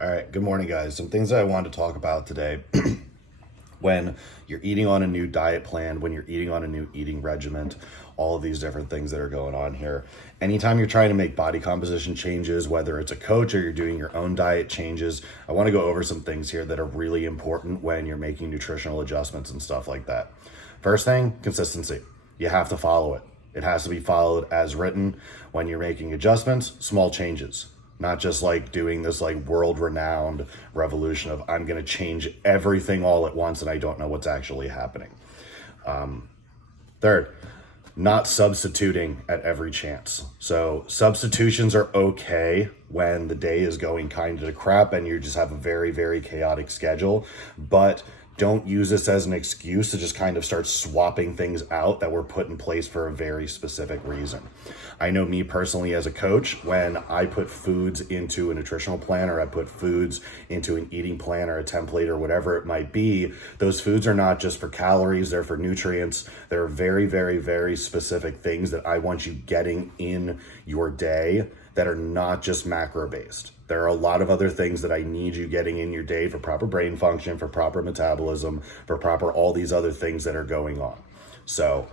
All right, good morning, guys. Some things that I wanted to talk about today. When you're eating on a new diet plan, when you're eating on a new eating regiment, all of these different things that are going on here. Anytime you're trying to make body composition changes, whether it's a coach or you're doing your own diet changes, I want to go over some things here that are really important when you're making nutritional adjustments and stuff like that. First thing, consistency. You have to follow it. It has to be followed as written. When you're making adjustments, small changes. Not just like doing this like world renowned revolution of I'm going to change everything all at once and I don't know what's actually happening. Third, not substituting at every chance. So substitutions are okay when the day is going kind of to crap and you just have a very, very chaotic schedule, but don't use this as an excuse to just kind of start swapping things out that were put in place for a very specific reason. I know me personally as a coach, when I put foods into a nutritional plan or I put foods into an eating plan or a template or whatever it might be, those foods are not just for calories, they're for nutrients. They're very, very, very specific things that I want you getting in your day that are not just macro based. There are a lot of other things that I need you getting in your day for proper brain function, for proper metabolism, for proper all these other things that are going on. So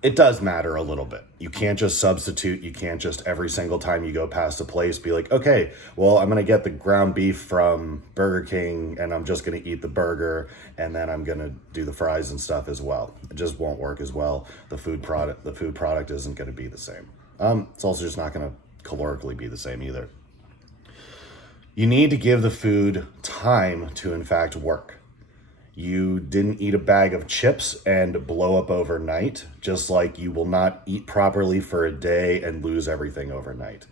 it does matter a little bit. You can't just substitute. You can't just every single time you go past a place be like, okay, well, I'm going to get the ground beef from Burger King and I'm just going to eat the burger and then I'm going to do the fries and stuff as well. It just won't work as well. The food product isn't going to be the same. It's also just not going to calorically be the same either. You need to give the food time to in fact work. You didn't eat a bag of chips and blow up overnight, just like you will not eat properly for a day and lose everything overnight.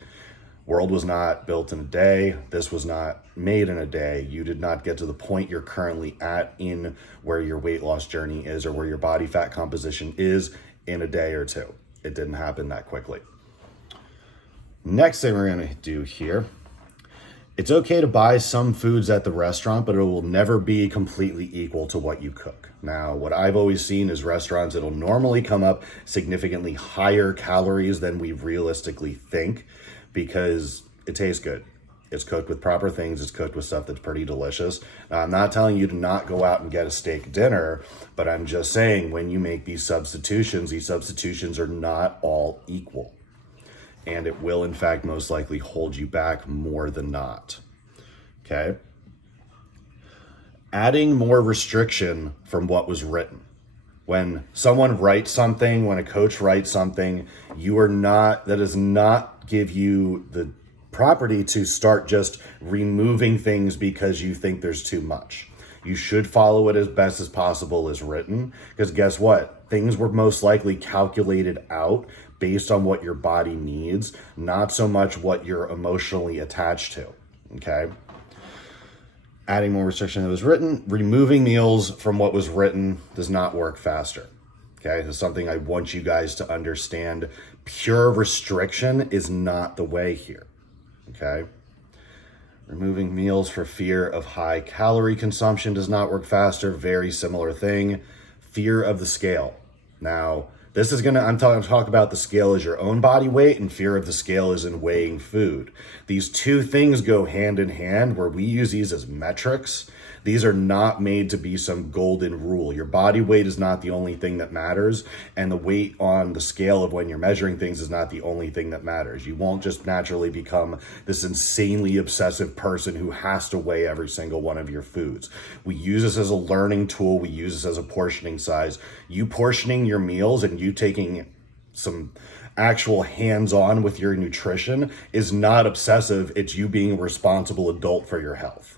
World was not built in a day. This was not made in a day. You did not get to the point you're currently at in where your weight loss journey is or where your body fat composition is in a day or two. It didn't happen that quickly. Next thing we're going to do here, it's okay to buy some foods at the restaurant, but it will never be completely equal to what you cook. Now, what I've always seen is restaurants, it'll normally come up significantly higher calories than we realistically think because it tastes good. It's cooked with proper things. It's cooked with stuff that's pretty delicious. Now, I'm not telling you to not go out and get a steak dinner, but I'm just saying when you make these substitutions are not all equal. And it will, in fact, most likely hold you back more than not. Okay? Adding more restriction from what was written. When someone writes something, when a coach writes something, that does not give you the property to start just removing things because you think there's too much. You should follow it as best as possible as written, because guess what? Things were most likely calculated out based on what your body needs, not so much what you're emotionally attached to, okay? Adding more restriction that was written, removing meals from what was written does not work faster, okay? This is something I want you guys to understand. Pure restriction is not the way here, okay? Removing meals for fear of high calorie consumption does not work faster. Very similar thing. Fear of the scale. Now, I'm talking about the scale as your own body weight and fear of the scale is in weighing food. These two things go hand in hand where we use these as metrics. These are not made to be some golden rule. Your body weight is not the only thing that matters, and the weight on the scale of when you're measuring things is not the only thing that matters. You won't just naturally become this insanely obsessive person who has to weigh every single one of your foods. We use this as a learning tool. We use this as a portioning size. You portioning your meals and you taking some actual hands-on with your nutrition is not obsessive. It's you being a responsible adult for your health.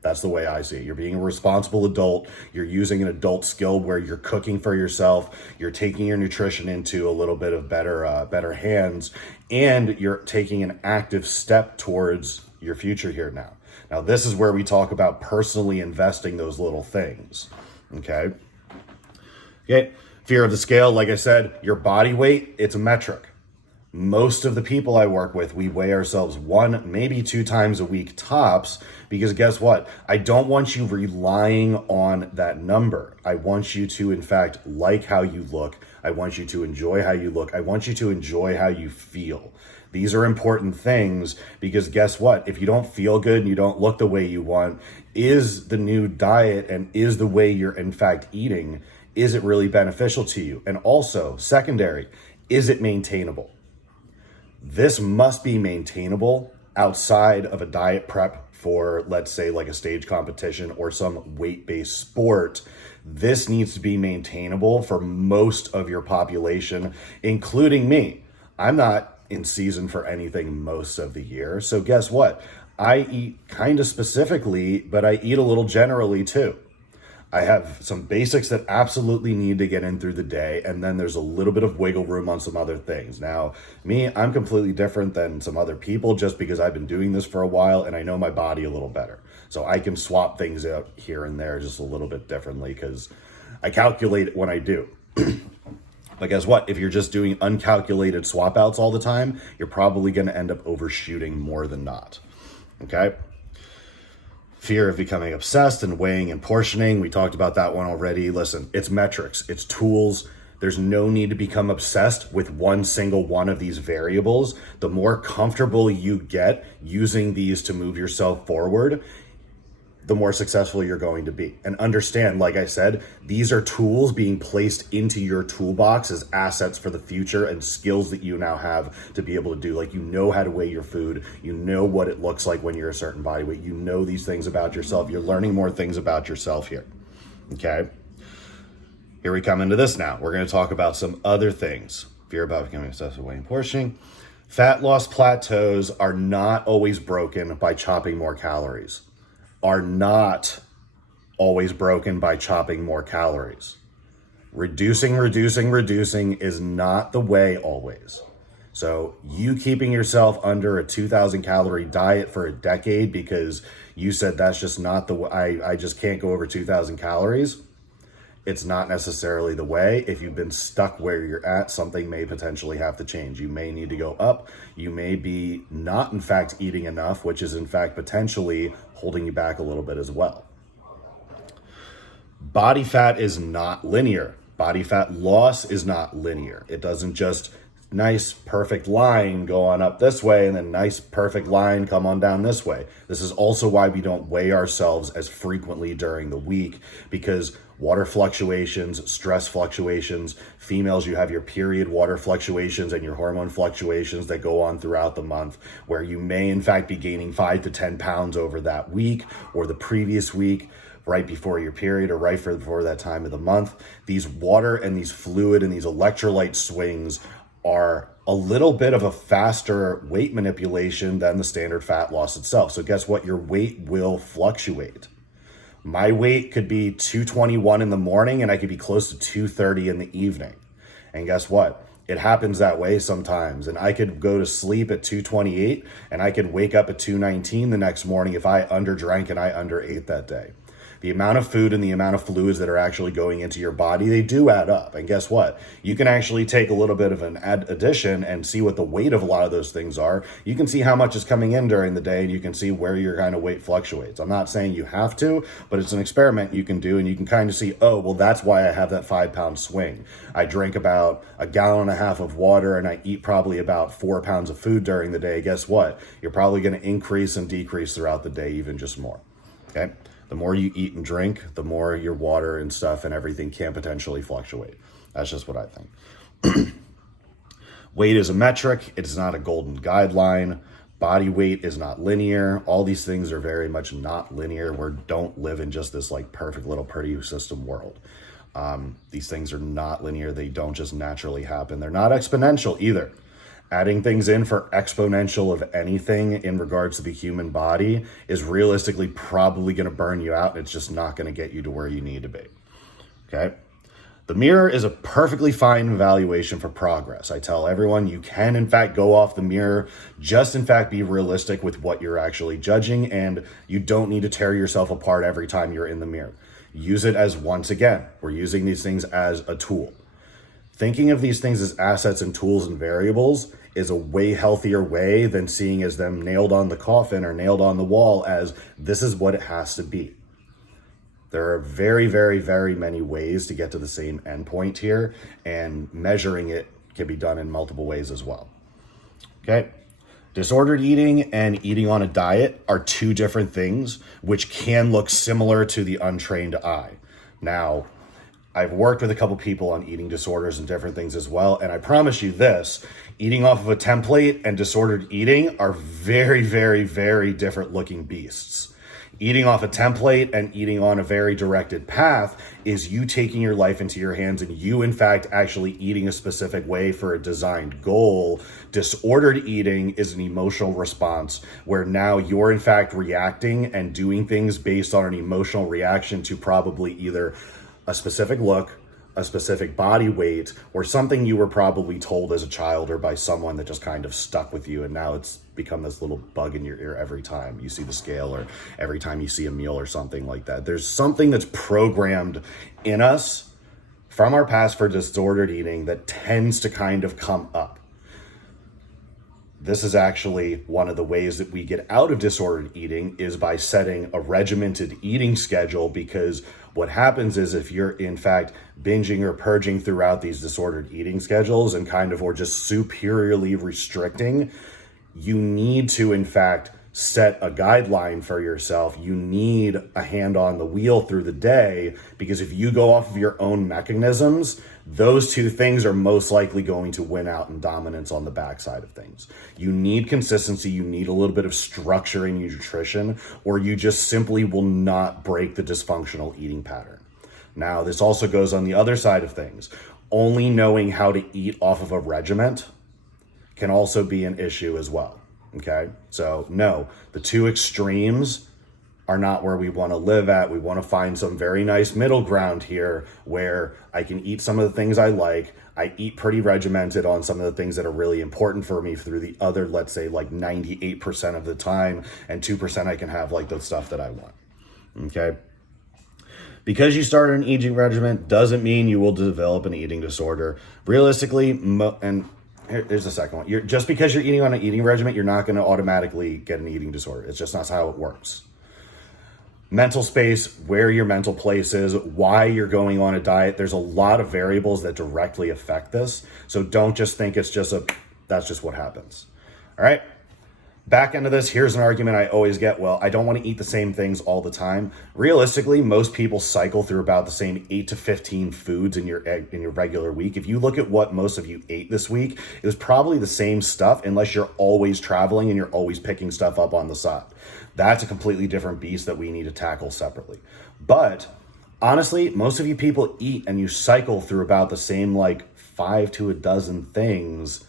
That's the way I see it. You're being a responsible adult. You're using an adult skill where you're cooking for yourself. You're taking your nutrition into a little bit of better hands, and you're taking an active step towards your future here now. Now, this is where we talk about personally investing those little things. Okay. Fear of the scale. Like I said, your body weight, it's a metric. Most of the people I work with, we weigh ourselves 1, maybe 2 times a week tops, because guess what? I don't want you relying on that number. I want you to, in fact, like how you look. I want you to enjoy how you look. I want you to enjoy how you feel. These are important things because guess what? If you don't feel good and you don't look the way you want, is the new diet and is the way you're in fact eating, is it really beneficial to you? And also, secondary, is it maintainable? This must be maintainable outside of a diet prep for, let's say, like a stage competition or some weight-based sport. This needs to be maintainable for most of your population, including me. I'm not in season for anything most of the year. So guess what? I eat kind of specifically, but I eat a little generally too. I have some basics that absolutely need to get in through the day, and then there's a little bit of wiggle room on some other things. Now, me, I'm completely different than some other people just because I've been doing this for a while and I know my body a little better. So I can swap things out here and there just a little bit differently because I calculate it when I do. But guess what? If you're just doing uncalculated swap outs all the time, you're probably going to end up overshooting more than not. Okay? Fear of becoming obsessed and weighing and portioning. We talked about that one already. Listen, it's metrics, it's tools. There's no need to become obsessed with one single one of these variables. The more comfortable you get using these to move yourself forward, the more successful you're going to be. And understand, like I said, these are tools being placed into your toolbox as assets for the future and skills that you now have to be able to do. Like, you know how to weigh your food. You know what it looks like when you're a certain body weight. You know these things about yourself. You're learning more things about yourself here. Okay? Here we come into this now. We're going to talk about some other things. Fear about becoming obsessed with weight and portioning. Fat loss plateaus are not always broken by chopping more calories. Are not always broken by chopping more calories. Reducing is not the way always. So you keeping yourself under a 2,000 calorie diet for a decade because you said that's just not the way, I just can't go over 2,000 calories. It's not necessarily the way. If you've been stuck where you're at, something may potentially have to change. You may need to go up. You may be not in fact eating enough, which is in fact potentially holding you back a little bit as well. Body fat is not linear. Body fat loss is not linear. It doesn't just nice perfect line go on up this way and then nice perfect line come on down this way. This is also why we don't weigh ourselves as frequently during the week, because water fluctuations, stress fluctuations, females, you have your period water fluctuations and your hormone fluctuations that go on throughout the month, where you may in fact be gaining 5 to 10 pounds over that week or the previous week, right before your period or right before that time of the month. These water and these fluid and these electrolyte swings are a little bit of a faster weight manipulation than the standard fat loss itself. So guess what? Your weight will fluctuate. My weight could be 221 in the morning and I could be close to 230 in the evening. And guess what? It happens that way sometimes. And I could go to sleep at 228 and I could wake up at 219 the next morning if I underdrank and I underate that day. The amount of food and the amount of fluids that are actually going into your body, they do add up. And guess what? You can actually take a little bit of an addition and see what the weight of a lot of those things are. You can see how much is coming in during the day and you can see where your kind of weight fluctuates. I'm not saying you have to, but it's an experiment you can do and you can kind of see, oh, well, that's why I have that 5-pound swing. I drink about 1.5 gallons of water and I eat probably about 4 pounds of food during the day. Guess what? You're probably going to increase and decrease throughout the day, even just more. Okay? The more you eat and drink, the more your water and stuff and everything can potentially fluctuate. That's just what I think. Weight is a metric. It is not a golden guideline. Body weight is not linear. All these things are very much not linear. We don't live in just this like perfect little Purdue system world. These things are not linear. They don't just naturally happen. They're not exponential either. Adding things in for exponential of anything in regards to the human body is realistically probably going to burn you out. It's just not going to get you to where you need to be. Okay. The mirror is a perfectly fine evaluation for progress. I tell everyone you can in fact go off the mirror, just in fact be realistic with what you're actually judging, and you don't need to tear yourself apart every time you're in the mirror. Use it as, once again, we're using these things as a tool. Thinking of these things as assets and tools and variables is a way healthier way than seeing as them nailed on the coffin or nailed on the wall as this is what it has to be. There are very, very, very many ways to get to the same endpoint here, and measuring it can be done in multiple ways as well. Okay, Disordered eating and eating on a diet are two different things, which can look similar to the untrained eye. Now, I've worked with a couple people on eating disorders and different things as well, and I promise you this, eating off of a template and disordered eating are very, very, very different looking beasts. Eating off a template and eating on a very directed path is you taking your life into your hands and you, in fact, actually eating a specific way for a designed goal. Disordered eating is an emotional response where now you're, in fact, reacting and doing things based on an emotional reaction to probably either a specific look, a specific body weight, or something you were probably told as a child or by someone that just kind of stuck with you, and now it's become this little bug in your ear every time you see the scale or every time you see a meal or something like that. There's something that's programmed in us from our past for disordered eating that tends to kind of come up. This is actually one of the ways that we get out of disordered eating is by setting a regimented eating schedule, because what happens is if you're in fact binging or purging throughout these disordered eating schedules and kind of or just superiorly restricting, you need to in fact set a guideline for yourself. You need a hand on the wheel through the day, because if you go off of your own mechanisms, those two things are most likely going to win out in dominance on the backside of things. You need consistency, you need a little bit of structure in your nutrition, or you just simply will not break the dysfunctional eating pattern. Now, this also goes on the other side of things. Only knowing how to eat off of a regiment can also be an issue as well. Okay, so no, the two extremes are not where we want to live at. We want to find some very nice middle ground here where I can eat some of the things I like. I eat pretty regimented on some of the things that are really important for me through the other, let's say like 98% of the time, and 2% I can have like the stuff that I want. Okay. Because you started an eating regimen doesn't mean you will develop an eating disorder. Realistically, and here's the second one. Just because you're eating on an eating regimen, you're not going to automatically get an eating disorder. It's just not how it works. Mental space, where your mental place is, why you're going on a diet. There's a lot of variables that directly affect this. So don't just think it's just that's just what happens. All right. Back into this, here's an argument I always get. Well, I don't want to eat the same things all the time. Realistically, most people cycle through about the same 8 to 15 foods in your regular week. If you look at what most of you ate this week, it was probably the same stuff, unless you're always traveling and you're always picking stuff up on the side. That's a completely different beast that we need to tackle separately. But honestly, most of you people eat and you cycle through about the same like 5 to a dozen things.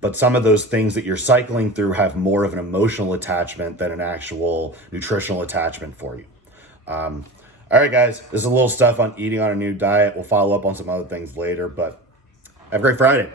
But some of those things that you're cycling through have more of an emotional attachment than an actual nutritional attachment for you. All right, guys, this is a little stuff on eating on a new diet. We'll follow up on some other things later, but have a great Friday.